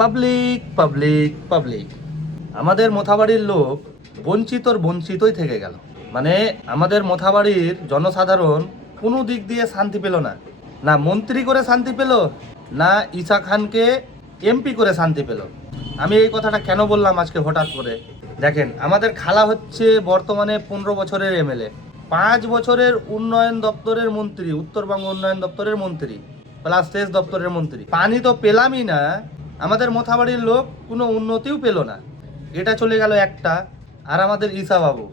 Public public public আমাদের মোথাবাড়ির লোক বঞ্চিতই থেকে গেল। মানে আমাদের মোথাবাড়ির জনসাধারণ কোনো দিক দিয়ে শান্তি পেল না, না মন্ত্রী করে শান্তি পেল, না ঈসা খানকে এমপি করে শান্তি পেল। আমি এই কথাটা কেন বললাম আজকে হঠাৎ করে, দেখেন আমাদের খালা হচ্ছে বর্তমানে 15 বছরের এমএলএ, 5 বছরের উন্নয়ন দপ্তরের মন্ত্রী, উত্তরবঙ্গ উন্নয়ন দপ্তরের মন্ত্রী প্লাস সেচ দপ্তরের মন্ত্রী। পানি তো পেলামই না, আমাদের মোথাবাড়ির লোক কোনো উন্নতিও পেল না। এটা চলে গেল একটা। আর আমাদের ঈসা বাবু,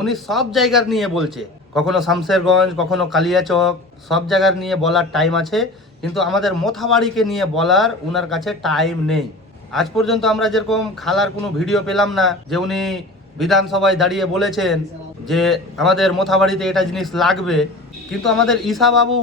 উনি সব জায়গার নিয়ে বলছে, কখনো শামশেরগঞ্জ, কখনো কালিয়াচক, সব জায়গার নিয়ে বলার টাইম আছে, কিন্তু আমাদের মোথাবাড়িকে নিয়ে বলার উনার কাছে টাইম নেই। আজ পর্যন্ত আমরা যেরকম খালার কোনো ভিডিও পেলাম না যে উনি বিধানসভায় দাঁড়িয়ে বলেছেন যে আমাদের মোথাবাড়িতে এটা জিনিস লাগবে। কিন্তু আমাদের ঈসা বাবু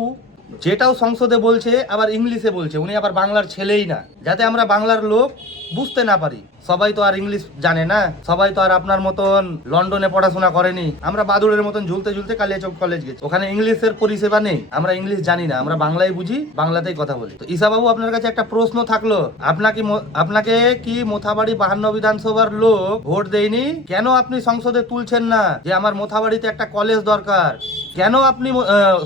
যেটাও সংসদে বলছে আবার ইংলিশে বলছে, উনি আবার বাংলার ছেলেই না, যাতে আমরা বাংলার লোক বুঝতে না পারি। সবাই তো আর ইংলিশ জানে না, সবাই তো আর আপনার মতন লন্ডনে পড়াশোনা করেনি। আমরা বাদুড়ের মতন ঝুলতে ঝুলতে কালিয়াচক কলেজ গেছি, ওখানে ইংলিশের পরিষেবা নেই, আমরা ইংলিশ জানি না, আমরা বাংলাই বুঝি, বাংলাতেই কথা বলি। তো ঈসা বাবু, আপনার কাছে একটা প্রশ্ন থাকলো, আপনাকে কি মোথাবাড়ি 52 বিধানসভার লোক ভোট দেয়নি? কেন আপনি সংসদে তুলছেন না যে আমার মোথাবাড়িতে একটা কলেজ দরকার? কেন আপনি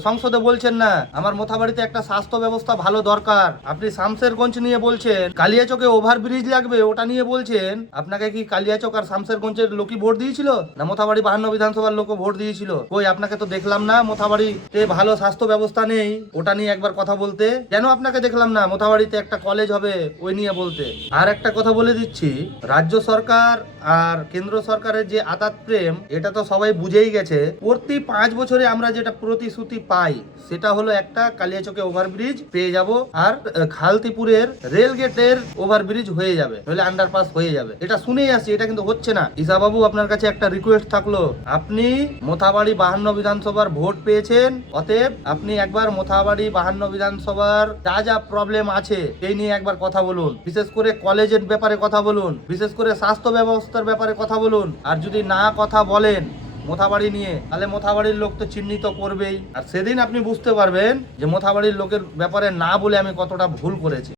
সংসদে বলছেন না আমার মোথাবাড়িতে একটা স্বাস্থ্য ব্যবস্থা ভালো দরকার? আপনি শামশেরগঞ্জ নিয়ে বলছেন, কালিয়াচকে ওভারব্রিজ লাগবে ওটা নিয়ে বলছেন। আপনাকে কি কালিয়াচক আর শামশেরগঞ্জের লোকই ভোট দিয়েছিল, না মোথাবাড়ি 52 বিধানসভার লোকও ভোট দিয়েছিল? কই, আপনাকে তো দেখলাম না মোথাবাড়িতে ভালো স্বাস্থ্য ব্যবস্থা নেই ওটা নিয়ে একবার কথা বলতে। কেন আপনাকে দেখলাম না মোথাবাড়িতে একটা কলেজ হবে ওই নিয়ে বলতে? আর একটা কথা বলে দিচ্ছি, রাজ্য সরকার আর কেন্দ্র সরকারের যে আতাত প্রেম, এটা তো সবাই বুঝেই গেছে। প্রতি 5 বছরে আমরা যেটা প্রতিশ্রুতি পাই সেটা হলো একটা কালিয়াচকে ওভারব্রিজ পেয়ে যাব, আর খালতিপুরের রেল গেটের ওভারব্রিজ হয়ে যাবে, নইলে আন্ডারপাস হয়ে যাবে। এটা শুনেই আসছি, এটা কিন্তু হচ্ছে না। ঈসা বাবু, আপনার কাছে একটা রিকোয়েস্ট থাকলো, আপনি মোথাবাড়ি 52 বিধানসভার ভোট পেয়েছেন, অতএব আপনি একবার মোথাবাড়ি 52 বিধানসভার যা যা প্রবলেম আছে এই নিয়ে একবার কথা বলুন। বিশেষ করে কলেজের ব্যাপারে কথা বলুন, বিশেষ করে স্বাস্থ্য ব্যবস্থার ব্যাপারে কথা বলুন। আর যদি না কথা বলেন মোথাবাড়ি নিয়ে, তাহলে মোথাবাড়ির লোক তো চিহ্নিত করবেই, আর সেদিন আপনি বুঝতে পারবেন যে মোথাবাড়ির লোকের ব্যাপারে না বলে আমি কতটা ভুল করেছি।